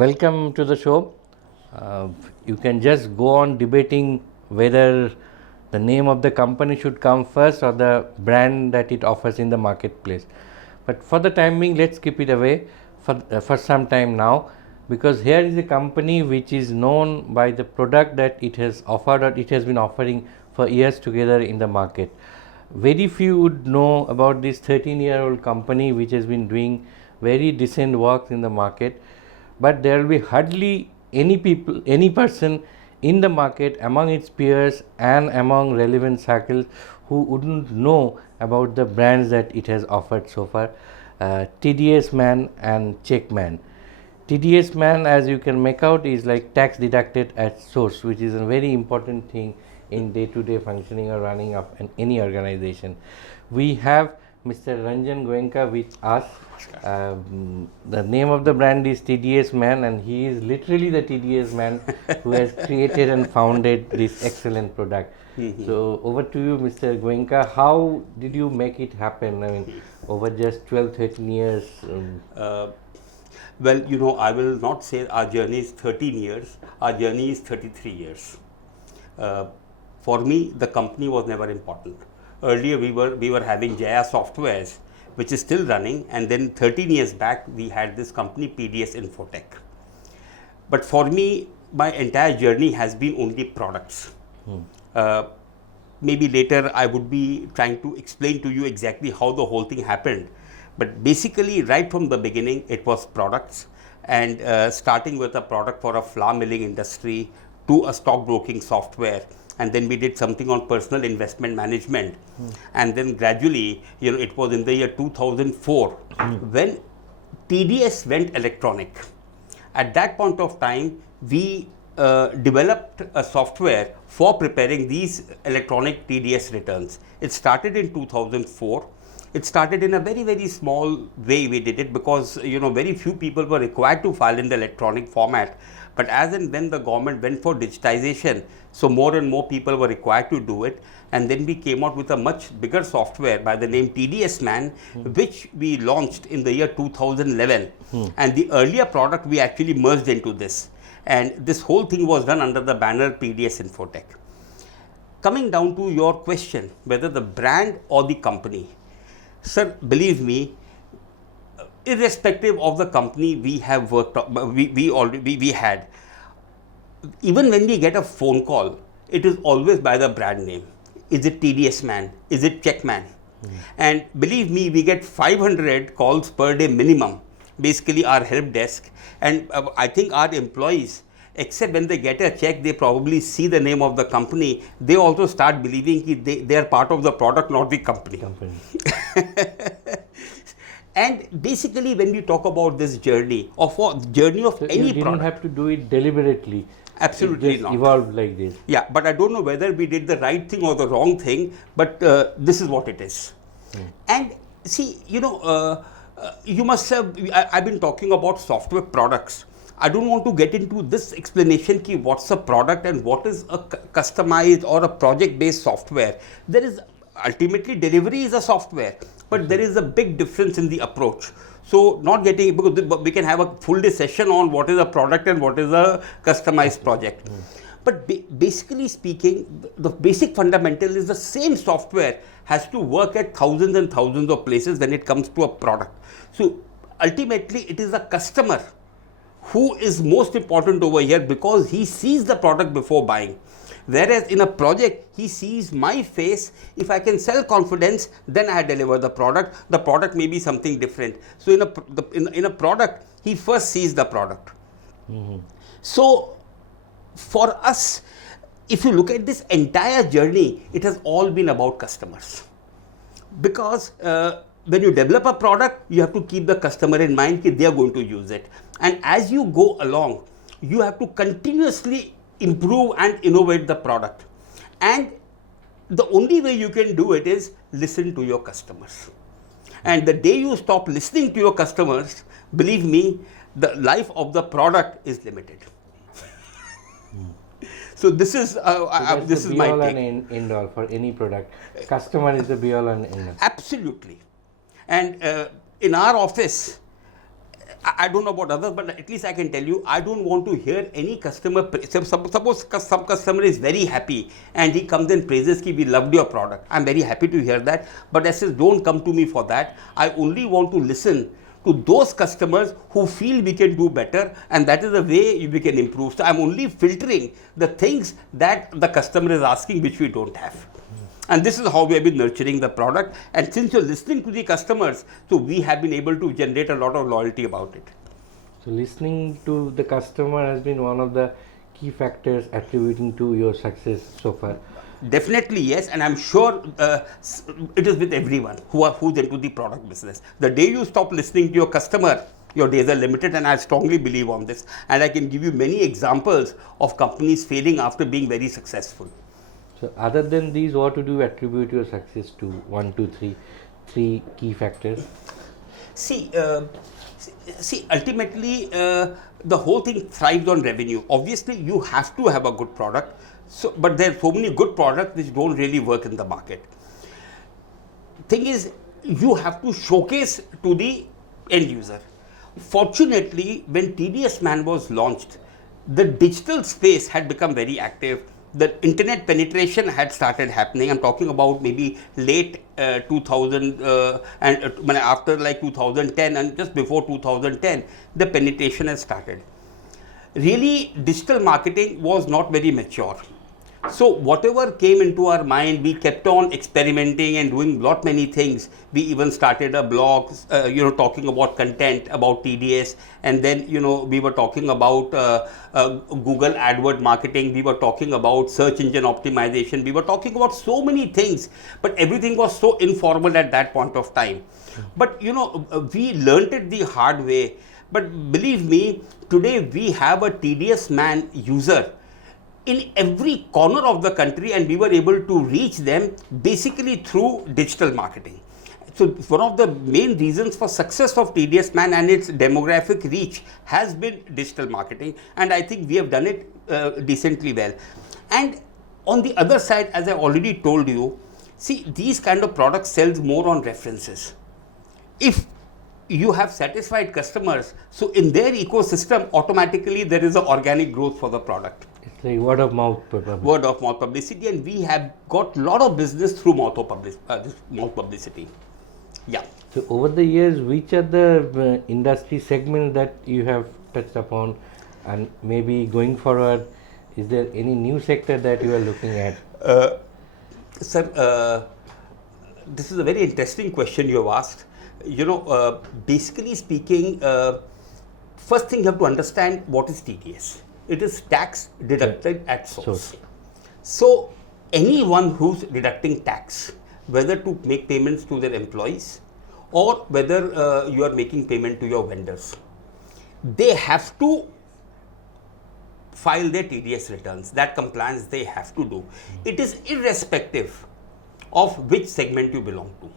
welcome to the show. You can just go on debating whether the name of the company should come first or the brand that it offers in the marketplace. But for the time being, let's keep it away for some time now, because here is a company which is known by the product that it has offered or it has been offering for years together in the market. Very few would know about this 13-year-old company which has been doing very decent work in the market, but there will be hardly any person in the market among its peers and among relevant circles who wouldn't know about the brands that it has offered so far. TDS Man and Checkman. TDS Man, as you can make out, is like tax deducted at source, which is a very important thing in day-to-day functioning or running of any organization. We have Mr. Ranjan Goenka with us. The name of the brand is TDS Man, and he is literally the TDS man who has created and founded this excellent product. So over to you, Mr. Goenka. How did you make it happen? I mean, over just 12-13 years. Well, I will not say our journey is 13 years. Our journey is 33 years. For me, the company was never important. Earlier, we were having Jaya Softwares, which is still running, and then 13 years back, we had this company PDS Infotech. But for me, my entire journey has been only products. Maybe later I would be trying to explain to you exactly how the whole thing happened. But basically, right from the beginning, it was products, and starting with a product for a flour milling industry to a stockbroking software. And then we did something on personal investment management. And then gradually, it was in the year 2004 when TDS went electronic. At that point of time, we developed a software for preparing these electronic TDS returns. It started in 2004. It started in a very, very small way we did it because, very few people were required to file in the electronic format. But as and when the government went for digitization, so more and more people were required to do it. And then we came out with a much bigger software by the name TDS Man, which we launched in the year 2011. And the earlier product we actually merged into this. And this whole thing was done under the banner PDS Infotech. Coming down to your question, whether the brand or the company, sir, believe me, irrespective of the company we have worked on, we had, even when we get a phone call, it is always by the brand name. Is it TDS Man? Is it Checkman? And believe me, we get 500 calls per day minimum, basically our help desk. And I think our employees, except when they get a check, they probably see the name of the company. They also start believing they are part of the product, not the company. And basically, when we talk about this journey of any product, you didn't have to do it deliberately. Absolutely it not. Evolved like this. Yeah, but I don't know whether we did the right thing or the wrong thing, but this is what it is. And see, you must have, I've been talking about software products. I don't want to get into this explanation ki what's a product and what is a customized or a project-based software. There is ultimately delivery is a software, but there is a big difference in the approach. So not getting, because we can have a full day session on what is a product and what is a customized project. But basically speaking, the basic fundamental is the same software has to work at thousands and thousands of places when it comes to a product. So ultimately it is the customer who is most important over here because he sees the product before buying. Whereas in a project, he sees my face. If I can sell confidence, then I deliver the product. The product may be something different. So in a product, he first sees the product. So for us, if you look at this entire journey, it has all been about customers. Because when you develop a product, you have to keep the customer in mind that they are going to use it. And as you go along, you have to continuously improve and innovate the product. And the only way you can do it is listen to your customers. And the day you stop listening to your customers, believe me, the life of the product is limited. So this is this is my take. Be all and end all for any product. Customer is the be all and end all. Absolutely. And in our office, I don't know about others, but at least I can tell you, I don't want to hear any customer. Suppose some customer is very happy and he comes and praises ki we loved your product. I'm very happy to hear that. But I says, don't come to me for that. I only want to listen to those customers who feel we can do better, and that is the way we can improve. So I'm only filtering the things that the customer is asking which we don't have. And this is how we have been nurturing the product. And since you're listening to the customers, so we have been able to generate a lot of loyalty about it. So listening to the customer has been one of the key factors attributing to your success so far. Definitely yes, and I'm sure it is with everyone who's into the product business. The day you stop listening to your customer, your days are limited, and I strongly believe on this. And I can give you many examples of companies failing after being very successful. So other than these, what would you attribute your success to? 1, 2, 3, three key factors. See, ultimately, the whole thing thrives on revenue. Obviously, you have to have a good product. So, but there are so many good products which don't really work in the market. Thing is, you have to showcase to the end user. Fortunately, when TDS Man was launched, the digital space had become very active. The internet penetration had started happening. I'm talking about maybe late 2000 and after like 2010 and just before 2010, the penetration has started. Really, digital marketing was not very mature. So whatever came into our mind, we kept on experimenting and doing lot many things. We even started a blog, talking about content about TDS, and then we were talking about Google AdWord marketing. We were talking about search engine optimization. We were talking about so many things, but everything was so informal at that point of time. But we learned it the hard way. But believe me, today we have a TDS Man user in every corner of the country, and we were able to reach them basically through digital marketing. So one of the main reasons for success of TDS Man and its demographic reach has been digital marketing, and I think we have done it decently well. And on the other side, as I already told you, see, these kind of products sells more on references. If you have satisfied customers, so in their ecosystem, automatically there is an organic growth for the product. It's like word of mouth publicity. Word of mouth publicity, and we have got a lot of business through mouth publicity. Yeah. So over the years, which are the industry segments that you have touched upon, and maybe going forward, is there any new sector that you are looking at? Sir, this is a very interesting question you have asked. Basically speaking, first thing you have to understand what is TDS. It is tax deducted at source. So anyone who's deducting tax, whether to make payments to their employees or whether you are making payment to your vendors, they have to file their TDS returns. That compliance they have to do. It is irrespective of which segment you belong to.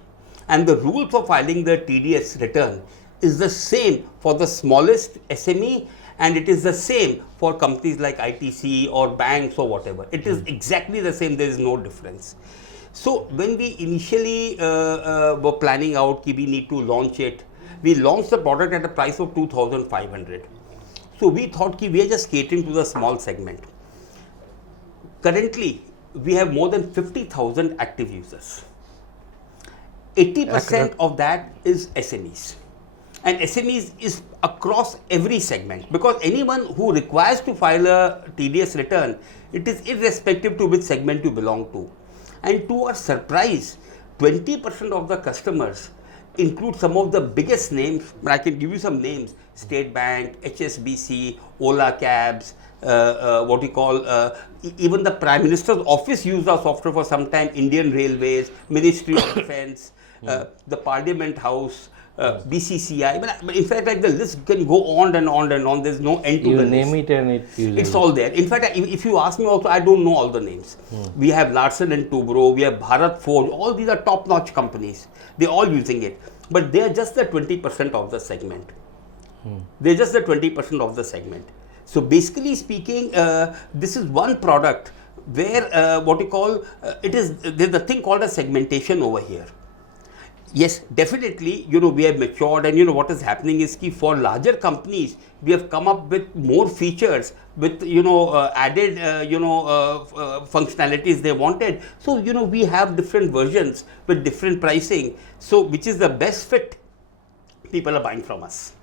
And the rule for filing the TDS return is the same for the smallest SME, and it is the same for companies like ITC or banks or whatever. It is exactly the same. There is no difference. So when we initially were planning out that we need to launch it, we launched the product at a price of 2,500. So we thought that we are just catering to the small segment. Currently, we have more than 50,000 active users. 80% of that is SMEs. And SMEs is across every segment, because anyone who requires to file a TDS return, it is irrespective to which segment you belong to. And to our surprise, 20% of the customers include some of the biggest names. I can give you some names: State Bank, HSBC, Ola Cabs, even the Prime Minister's office used our software for some time, Indian Railways, Ministry of Defence, the Parliament House, BCCI. But in fact, like, the list can go on and on and on. There's no end to You the name list. it and it's all there. In fact, if you ask me also, I don't know all the names. We have Larsen and Toubro, we have Bharat Forge. All these are top-notch companies. They're all using it. But they are just the 20% of the segment. They're just the 20% of the segment. So basically speaking, this is one product where there's a thing called a segmentation over here. Yes, definitely, we have matured, and what is happening is ki for larger companies, we have come up with more features with, added, functionalities they wanted. So, we have different versions with different pricing. So, which is the best fit, people are buying from us.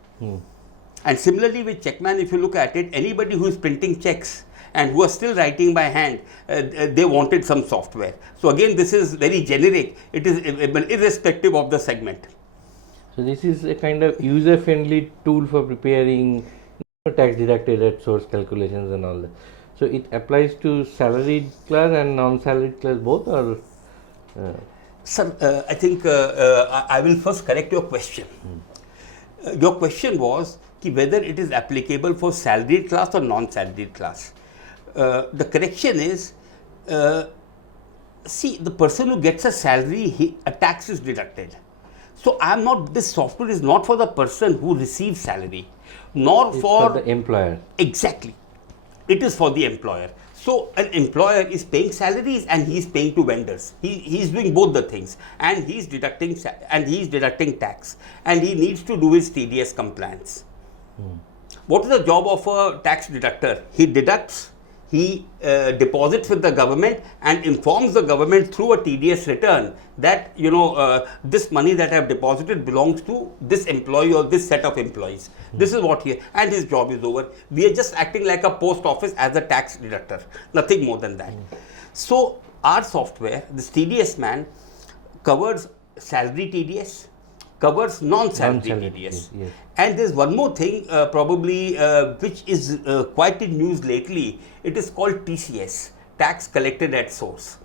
And similarly with Checkman, if you look at it, anybody who is printing checks and who are still writing by hand, they wanted some software. So again, this is very generic. It is irrespective of the segment. So this is a kind of user-friendly tool for preparing tax deducted at source calculations and all that. So it applies to salaried class and non-salaried class both, or? Sir, I think I will first correct your question. Your question was whether it is applicable for salaried class or non-salaried class. The correction is, see, the person who gets a salary, a tax is deducted. So this software is not for the person who receives salary, nor It's for the employer. Exactly. It is for the employer. So an employer is paying salaries and he is paying to vendors. He is doing both the things, and he is deducting tax, and he needs to do his TDS compliance. What is the job of a tax deductor? He deducts, he deposits with the government and informs the government through a TDS return that this money that I have deposited belongs to this employee or this set of employees. This is what and his job is over. We are just acting like a post office as a tax deductor, nothing more than that. So our software, this TDS Man, covers salary TDS, covers non-salary TDS. Yes. And there's one more thing, probably, which is quite in news lately. It is called TCS, Tax Collected at Source.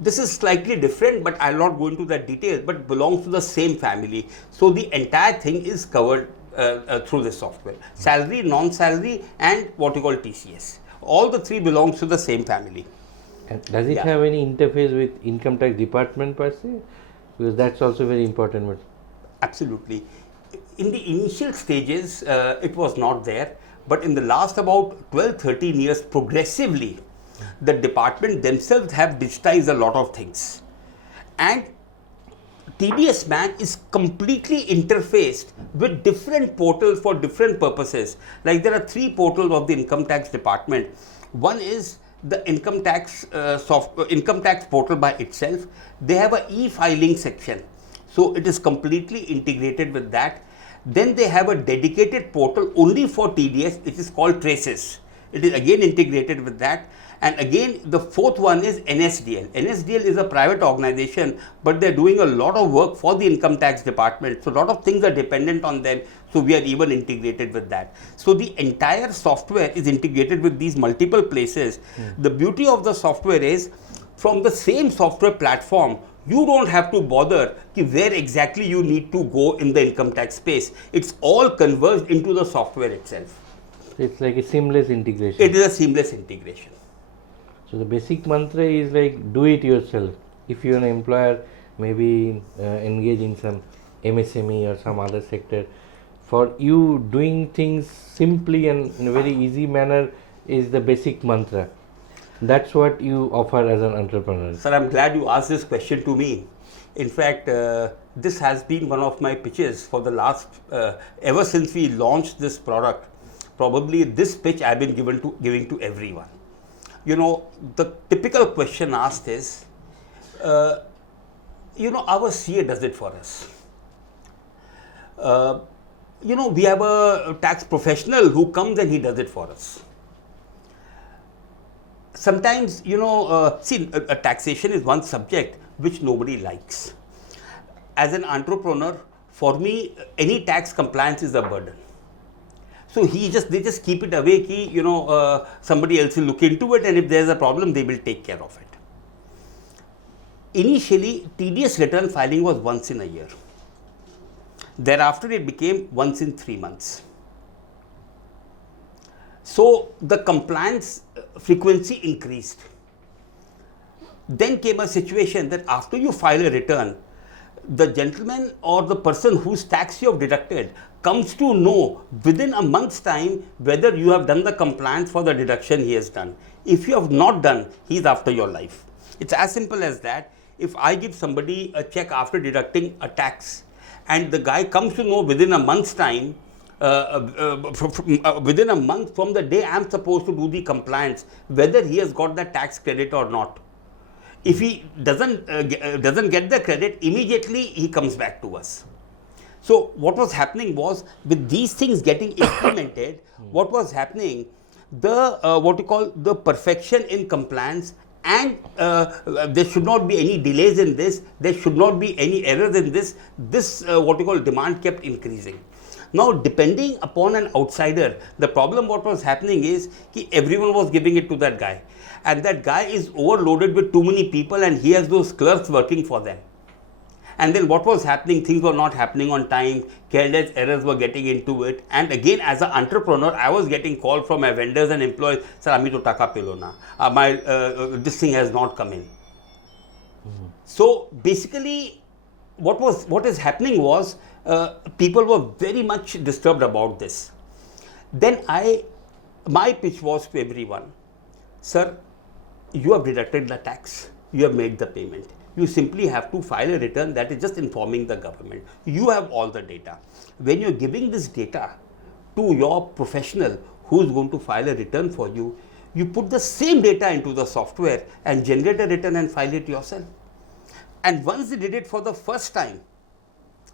This is slightly different, but I'll not go into that detail, but belongs to the same family. So the entire thing is covered through this software. Salary, non-salary, and what you call TCS. All the three belongs to the same family. And does it have any interface with income tax department per se? Because that's also very important. Absolutely. In the initial stages, it was not there, but in the last about 12-13 years, progressively, the department themselves have digitized a lot of things. And TDS Man is completely interfaced with different portals for different purposes. Like there are 3 portals of the income tax department. One is the income tax portal by itself. They have a e-filing section. So it is completely integrated with that. Then they have a dedicated portal only for TDS, which is called Traces. It is again integrated with that. And again, the fourth one is NSDL. NSDL is a private organization, but they're doing a lot of work for the income tax department. So a lot of things are dependent on them. So we are even integrated with that. So the entire software is integrated with these multiple places. The beauty of the software is, from the same software platform, you don't have to bother where exactly you need to go in the income tax space. It's all converged into the software itself. It's like a seamless integration. It is a seamless integration. So the basic mantra is like do it yourself. If you're an employer, maybe engage in some MSME or some other sector, for you doing things simply and in a very easy manner is the basic mantra. That's what you offer as an entrepreneur. Sir, I'm glad you asked this question to me. In fact, this has been one of my pitches for the last, ever since we launched this product. Probably this pitch I've been giving to everyone. The typical question asked is, our CA does it for us. We have a tax professional who comes and he does it for us. Sometimes, taxation is one subject which nobody likes. As an entrepreneur, for me, any tax compliance is a burden. So they just keep it away, somebody else will look into it, and if there's a problem, they will take care of it. Initially, TDS return filing was once in a year. Thereafter, it became once in 3 months. So the compliance frequency increased. Then came a situation that after you file a return, the gentleman or the person whose tax you have deducted comes to know within a month's time whether you have done the compliance for the deduction he has done. If you have not done, he is after your life. It's as simple as that. if I give somebody a check after deducting a tax, and the guy comes to know within a month's time, within a month from the day I'm supposed to do the compliance, whether he has got the tax credit or not. If he doesn't get the credit, immediately he comes back to us. So what was happening was, with these things getting implemented, what was happening, the what you call the perfection in compliance, and there should not be any delays in this, there should not be any errors in this, what you call demand kept increasing. Now, depending upon an outsider, the problem what was happening is that everyone was giving it to that guy, and that guy is overloaded with too many people, and he has those clerks working for them. And then what was happening, things were not happening on time, careless errors were getting into it. And again, as an entrepreneur, I was getting calls from my vendors and employees, sir, ami to taka pelo na, this thing has not come in. So basically, what is happening was, people were very much disturbed about this. Then my pitch was to everyone, sir, you have deducted the tax, you have made the payment. You simply have to file a return that is just informing the government. You have all the data. When you're giving this data to your professional who is going to file a return for you, you put the same data into the software and generate a return and file it yourself. And once they did it for the first time,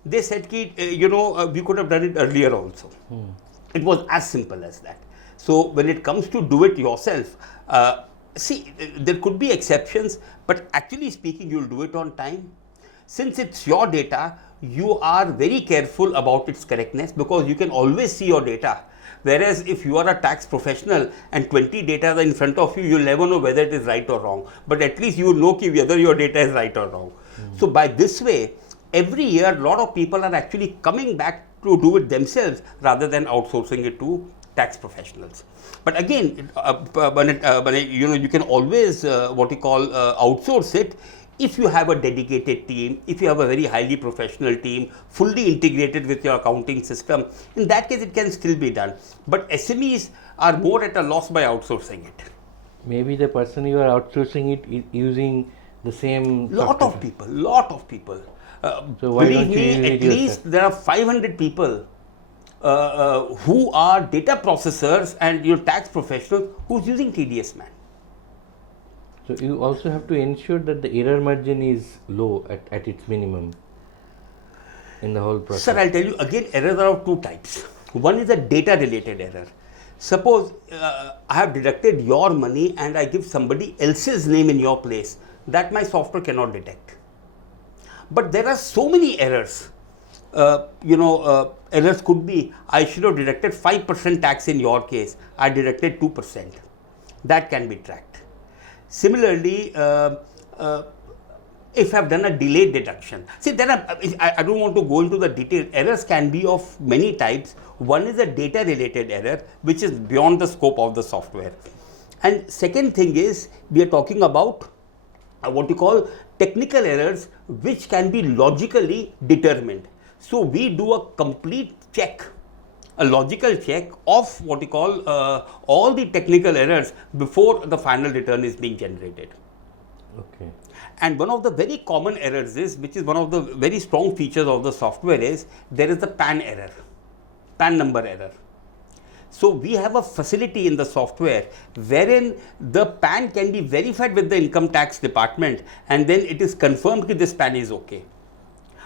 they said, we could have done it earlier also. It was as simple as that. So when it comes to do it yourself, see, there could be exceptions, but actually speaking, you'll do it on time. Since it's your data, you are very careful about its correctness, because you can always see your data. Whereas if you are a tax professional and 20 data are in front of you, you'll never know whether it is right or wrong. But at least you will know whether your data is right or wrong. So by this way, every year, a lot of people are actually coming back to do it themselves rather than outsourcing it to tax professionals. But again, you can always outsource it if you have a dedicated team, if you have a very highly professional team, fully integrated with your accounting system. In that case, it can still be done. But SMEs are more at a loss by outsourcing it. Maybe the person you are outsourcing it is using the same lot of people. So why believe don't you me, use it at least yourself? there are 500 people who are data processors and your tax professionals who's using TDS Man. So you also have to ensure that the error margin is low at its minimum in the whole process. Sir, I'll tell you again, errors are of two types. One is a data related error. Suppose I have deducted your money and I give somebody else's name in your place. That my software cannot detect. But there are so many errors. Errors could be, I should have deducted 5% tax in your case. I deducted 2%. That can be tracked. Similarly, if I have done a delayed deduction. See, I don't want to go into the detail. Errors can be of many types. One is a data related error, which is beyond the scope of the software. And second thing is, we are talking about what you call technical errors, which can be logically determined. So we do a complete check, a logical check of what you call all the technical errors before the final return is being generated. Okay. And one of the very common errors is, which is one of the very strong features of the software, is there is a PAN error, PAN number error. So we have a facility in the software wherein the PAN can be verified with the income tax department, and then it is confirmed that this PAN is okay.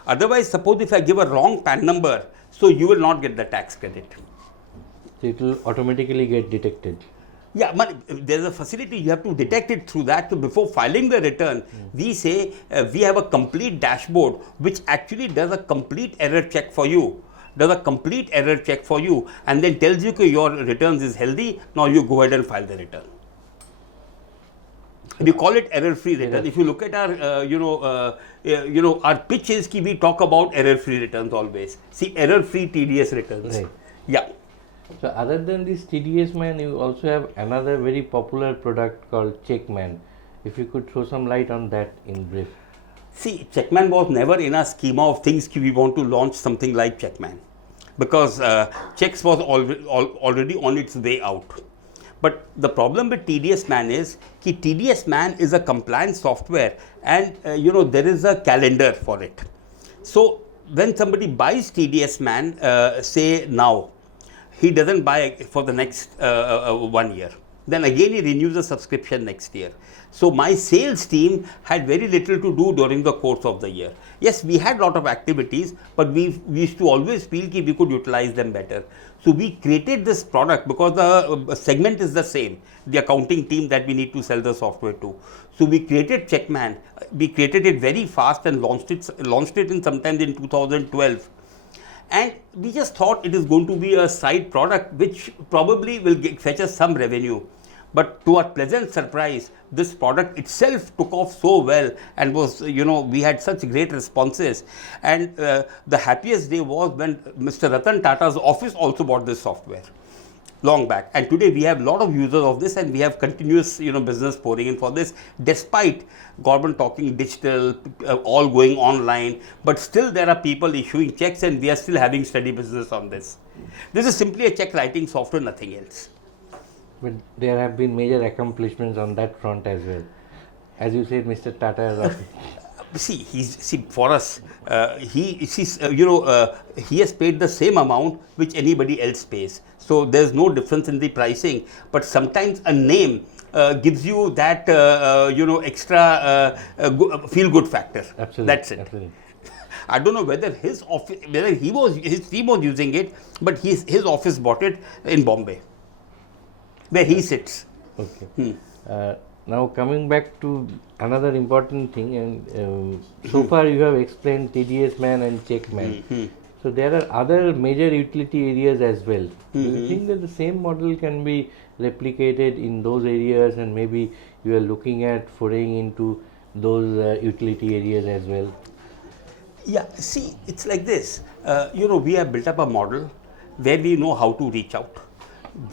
Otherwise, suppose if I give a wrong PAN number, so you will not get the tax credit. So it will automatically get detected. Yeah, but there's a facility, you have to detect it through that. So before filing the return, we say we have a complete dashboard which actually does a complete error check for you. Does a complete error check for you and then tells you that your returns is healthy. Now you go ahead and file the return. We call it error-free return. If you look at our, our pitch is we talk about error-free returns always. See, error-free TDS returns. Right. Yeah. So other than this TDS Man, you also have another very popular product called Checkman. If you could throw some light on that in brief. See, Checkman was never in a schema of things we want to launch something like Checkman, because checks was already on its way out. But the problem with TDS Man is that TDS Man is a compliance software, and there is a calendar for it. So when somebody buys TDS Man, say now, he doesn't buy for the next 1 year. Then again he renews the subscription next year. So my sales team had very little to do during the course of the year. Yes, we had a lot of activities, but we used to always feel that we could utilize them better. So we created this product because the segment is the same, the accounting team that we need to sell the software to. So we created Checkman. We created it very fast and launched it in sometime in 2012. And we just thought it is going to be a side product which probably will fetch us some revenue. But to our pleasant surprise, this product itself took off so well and was, we had such great responses. And the happiest day was when Mr. Ratan Tata's office also bought this software long back. And today we have a lot of users of this, and we have continuous, business pouring in for this, despite government talking digital, all going online. But still there are people issuing checks, and we are still having steady business on this. This is simply a check writing software, nothing else. But there have been major accomplishments on that front as well. As you said, Mr. Tata for us, he has paid the same amount which anybody else pays. So there's no difference in the pricing. But sometimes a name gives you that extra feel-good factor. Absolutely. That's it. Absolutely. I don't know whether his team was using it, but his office bought it in Bombay, where he sits. Okay. Now coming back to another important thing, and so far you have explained TDS Man and Checkman. So there are other major utility areas as well. Do you think that the same model can be replicated in those areas, and maybe you are looking at foraying into those utility areas as well? Yeah, see, it's like this. We have built up a model where we know how to reach out.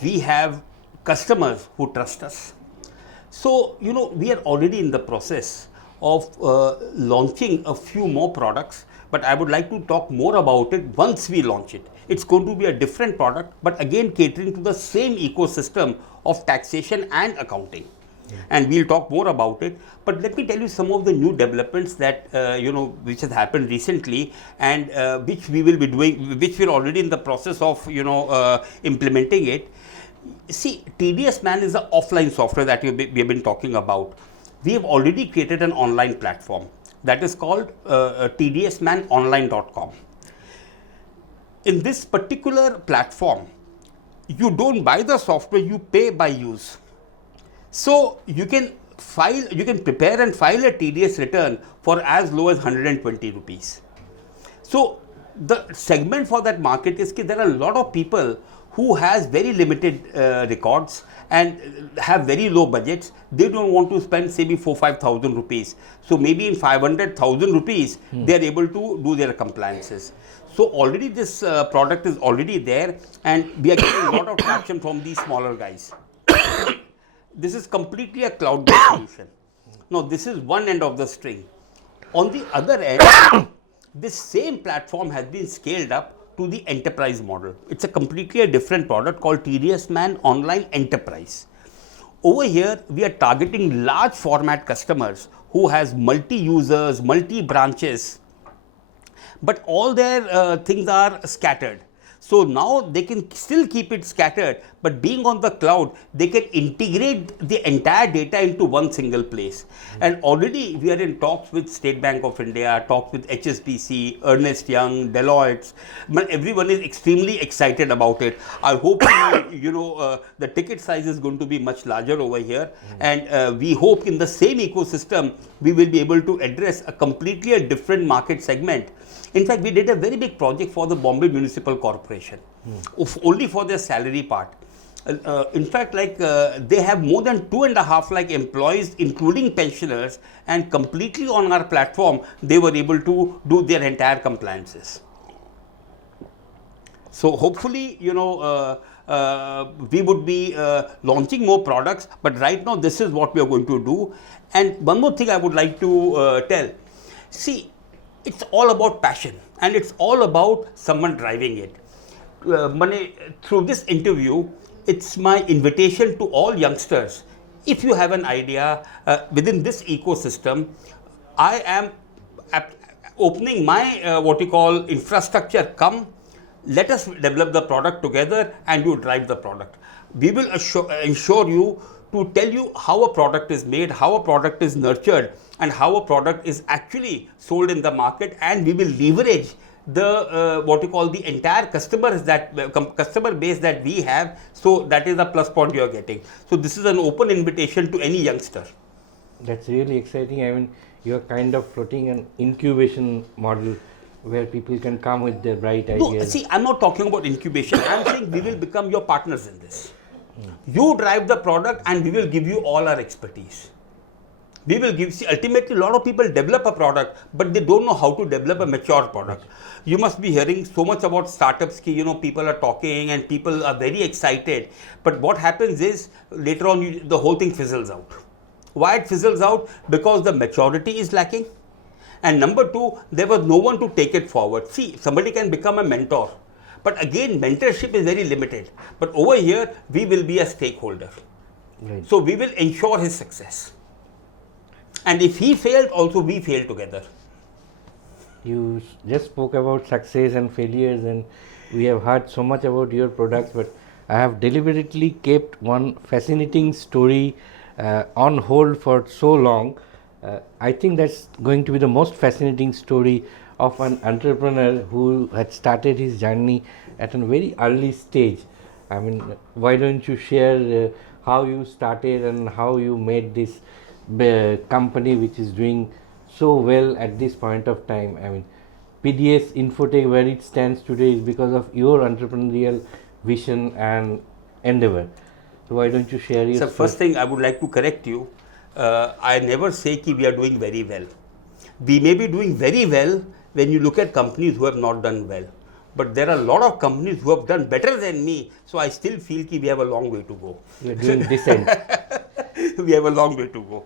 We have customers who trust us. So, we are already in the process of launching a few more products, but I would like to talk more about it once we launch it. It's going to be a different product, but again catering to the same ecosystem of taxation and accounting. And we'll talk more about it. But let me tell you some of the new developments that, which has happened recently, and which we will be doing, which we're already in the process of, implementing it. See, TDS Man is an offline software that we have been talking about. We have already created an online platform that is called tdsmanonline.com. In this particular platform, you don't buy the software, you pay by use. So you can prepare and file a TDS return for as low as 120 rupees. So the segment for that market is that there are a lot of people who has very limited records and have very low budgets. They don't want to spend maybe 4,000-5,000 rupees. So maybe in 500,000 rupees, they are able to do their compliances. So already this product is already there, and we are getting a lot of traction from these smaller guys. This is completely a cloud-based solution. Now, this is one end of the string. On the other end, this same platform has been scaled up to the enterprise model. It's a completely different product called TDS Man Online Enterprise. Over here, we are targeting large format customers who has multi-users, multi-branches, but all their things are scattered. So now they can still keep it scattered, but being on the cloud, they can integrate the entire data into one single place. And already we are in talks with State Bank of India, talks with HSBC, Ernst Young, Deloitte. Everyone is extremely excited about it. I hope the ticket size is going to be much larger over here, and we hope in the same ecosystem we will be able to address a completely different market segment. In fact, we did a very big project for the Bombay Municipal Corporation, only for their salary part. In fact, they have more than 2.5 lakh employees, including pensioners, and completely on our platform, they were able to do their entire compliances. So hopefully, we would be launching more products, but right now this is what we are going to do. And one more thing I would like to tell. See, it's all about passion, and it's all about someone driving it. Through this interview, it's my invitation to all youngsters. If you have an idea within this ecosystem, I am opening my what you call infrastructure. Come, let us develop the product together and you drive the product. We will ensure you to tell you how a product is made, how a product is nurtured, and how a product is actually sold in the market, and we will leverage the what you call the entire customer base that we have. So that is a plus point you are getting. So this is an open invitation to any youngster. That's really exciting. I mean, you're kind of floating an incubation model where people can come with their bright ideas. No, see, I'm not talking about incubation. I'm saying we will become your partners in this. You drive the product and we will give you all our expertise. We will give, see, ultimately a lot of people develop a product, but they don't know how to develop a mature product. You must be hearing so much about startups, people are talking and people are very excited. But what happens is, later on, the whole thing fizzles out. Why it fizzles out? Because the maturity is lacking. And number two, there was no one to take it forward. See, somebody can become a mentor. But again, mentorship is very limited. But over here, we will be a stakeholder. Right. So we will ensure his success. And if he failed, also we fail together. You just spoke about success and failures, and we have heard so much about your products, but I have deliberately kept one fascinating story on hold for so long. I think that's going to be the most fascinating story of an entrepreneur who had started his journey at a very early stage. I mean, why don't you share how you started and how you made this company which is doing so well at this point of time? I mean, PDS Infotech, where it stands today, is because of your entrepreneurial vision and endeavor. So why don't you share your So first thing I would like to correct you. I never say that we are doing very well. We may be doing very well when you look at companies who have not done well. But there are a lot of companies who have done better than me. So I still feel that we have a long way to go. You are doing decent. We have a long way to go.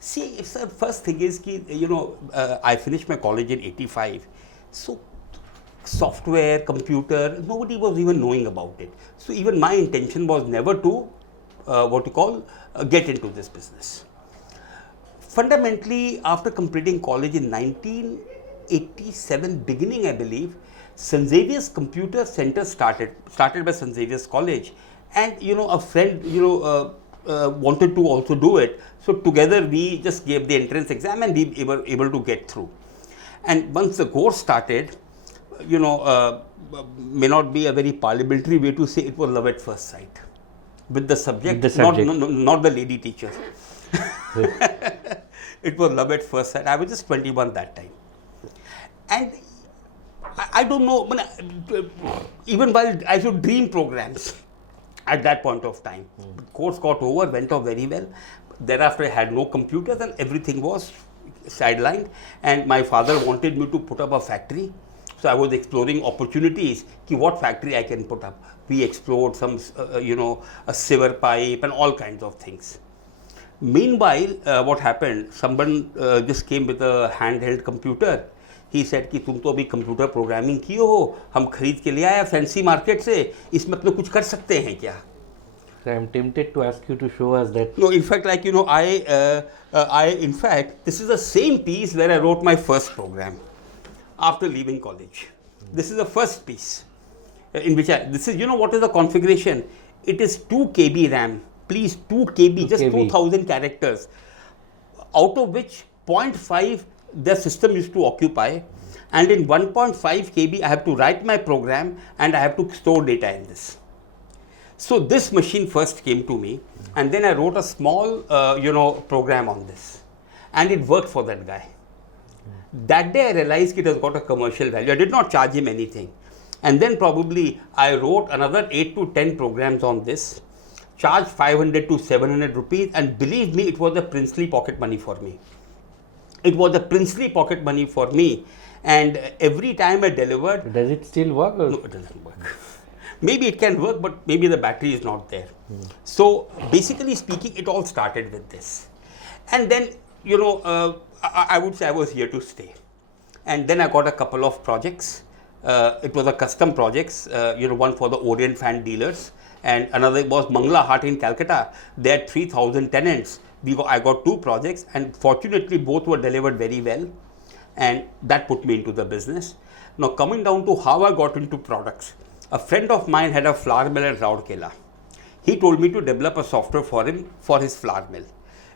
See, it's the first thing is that, I finished my college in 85. So software, computer, nobody was even knowing about it. So even my intention was never to, get into this business. Fundamentally, after completing college in 1987 beginning, I believe, St. Xavier's Computer Center started by St. Xavier's College, and a friend wanted to also do it. So together we just gave the entrance exam and we were able to get through. And once the course started, may not be a very parliamentary way to say, it was love at first sight with the subject, not the lady teacher. It was love at first sight. I was just 21 that time. And I don't know, even while I should dream programs at that point of time. The course got over, went off very well. Thereafter, I had no computers and everything was sidelined. And my father wanted me to put up a factory. So I was exploring opportunities, what factory I can put up. We explored some, a sewer pipe and all kinds of things. Meanwhile, what happened, someone just came with a handheld computer. He said कि तुम तो अभी computer programming किए हो, हम खरीद के ले आया फैंसी मार्केट से, इसमें अपने कुछ कर सकते हैं क्या? So I am tempted to ask you to show us that. No, in fact, in fact, this is the same piece where I wrote my first program after leaving college. This is the first piece in which this is, what is the configuration? It is 2 KB RAM, please, 2 KB, just 2000 characters, out of which 0.5 the system used to occupy, and in 1.5 KB I have to write my program and I have to store data in this. So this machine first came to me, and then I wrote a small, program on this, and it worked for that guy. That day I realized it has got a commercial value. I did not charge him anything. And then probably I wrote another 8 to 10 programs on this, charged 500 to 700 rupees, and believe me, it was a princely pocket money for me. It was a princely pocket money for me, and every time I delivered. Does it still work? Or? No, it doesn't work. Maybe it can work, but maybe the battery is not there. So basically speaking, it all started with this. And then, I would say I was here to stay. And then I got a couple of projects. It was a custom projects, one for the Orient fan dealers, and another was Mangla Hut in Calcutta. They had 3,000 tenants. I got 2 projects, and fortunately both were delivered very well, and that put me into the business. Now coming down to how I got into products, a friend of mine had a flour mill at Rourkela. He told me to develop a software for him for his flour mill.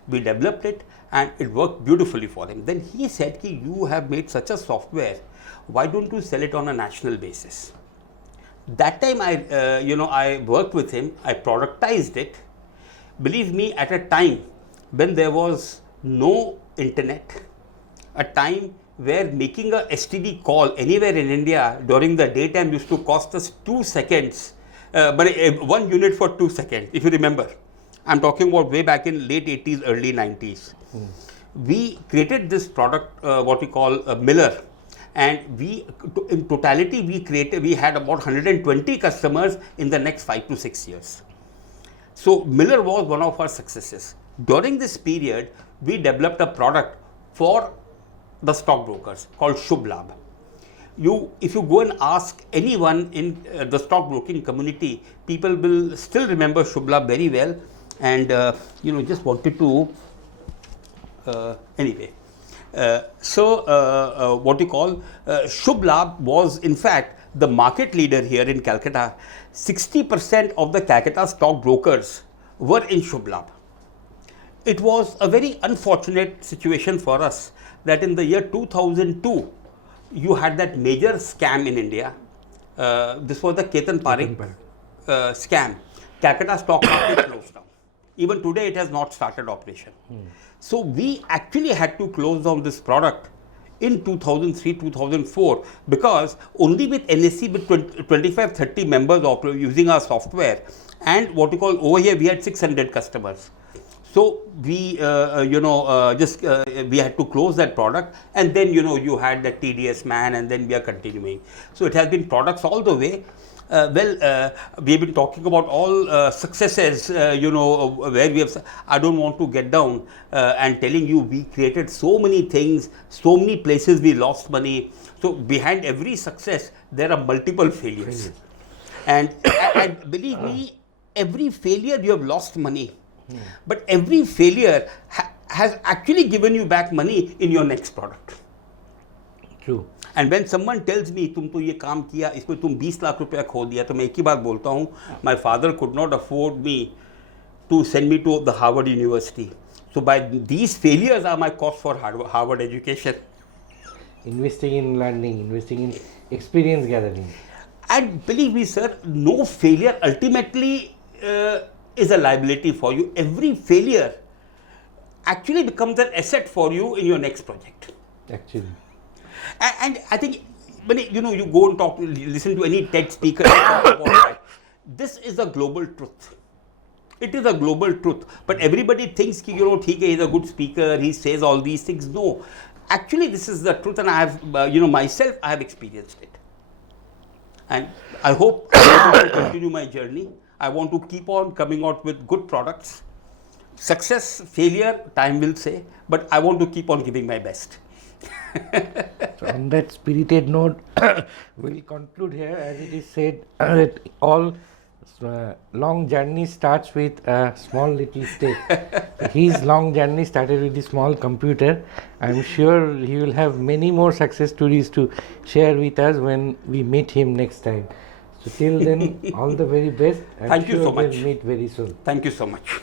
We developed it and it worked beautifully for him. Then he said, you have made such a software, why don't you sell it on a national basis? That time I worked with him, I productized it. Believe me, at a time when there was no internet, a time where making a STD call anywhere in India during the daytime used to cost us 2 seconds, but 1 unit for 2 seconds, if you remember. I'm talking about way back in late 80s, early 90s. We created this product, what we call a Miller, and in totality, we had about 120 customers in the next 5 to 6 years. So Miller was one of our successes. During this period, we developed a product for the stockbrokers called Shubh Labh. If you go and ask anyone in the stockbroking community, people will still remember Shubh Labh very well, and just wanted to anyway. What you call Shubh Labh was in fact the market leader here in Calcutta. 60% of the Calcutta stockbrokers were in Shubh Labh. It was a very unfortunate situation for us that in the year 2002, you had that major scam in India. This was the Ketan Parekh scam. Calcutta stock market closed down. Even today, it has not started operation. So we actually had to close down this product in 2003-2004 because only with NSE with 25-30 members using our software, and what you call over here we had 600 customers. So we we had to close that product, and then you had the TDS man, and then we are continuing. So it has been products all the way. We've been talking about all successes, where we have. I don't want to get down and telling you we created so many things, so many places we lost money. So behind every success, there are multiple failures. And believe me, every failure you have lost money, but every failure has actually given you back money in your next product. True. And when someone tells me, तुम तो ये काम किया, इसमें तुम 20 लाख रुपया खो दिया, तो मैं एक ही बात बोलता हूँ, my father could not afford me to send me to the Harvard University. So by these failures are my cost for Harvard education. Investing in learning, investing in experience gathering. And believe me, sir, no failure ultimately is a liability for you. Every failure actually becomes an asset for you in your next project. Actually. And I think when you go and listen to any TED speaker talk about that, this is a global truth. It is a global truth. But everybody thinks he's a good speaker, he says all these things. No, actually this is the truth, and I have myself I have experienced it. And I hope I want to continue my journey. I want to keep on coming out with good products. Success, failure, time will say, but I want to keep on giving my best. So on that spirited note, we'll conclude here. As it is said, that all long journey starts with a small little step. His long journey started with a small computer. I'm sure he will have many more success stories to share with us when we meet him next time. So till then, all the very best. Thank you so much. We'll meet very soon. Thank you so much.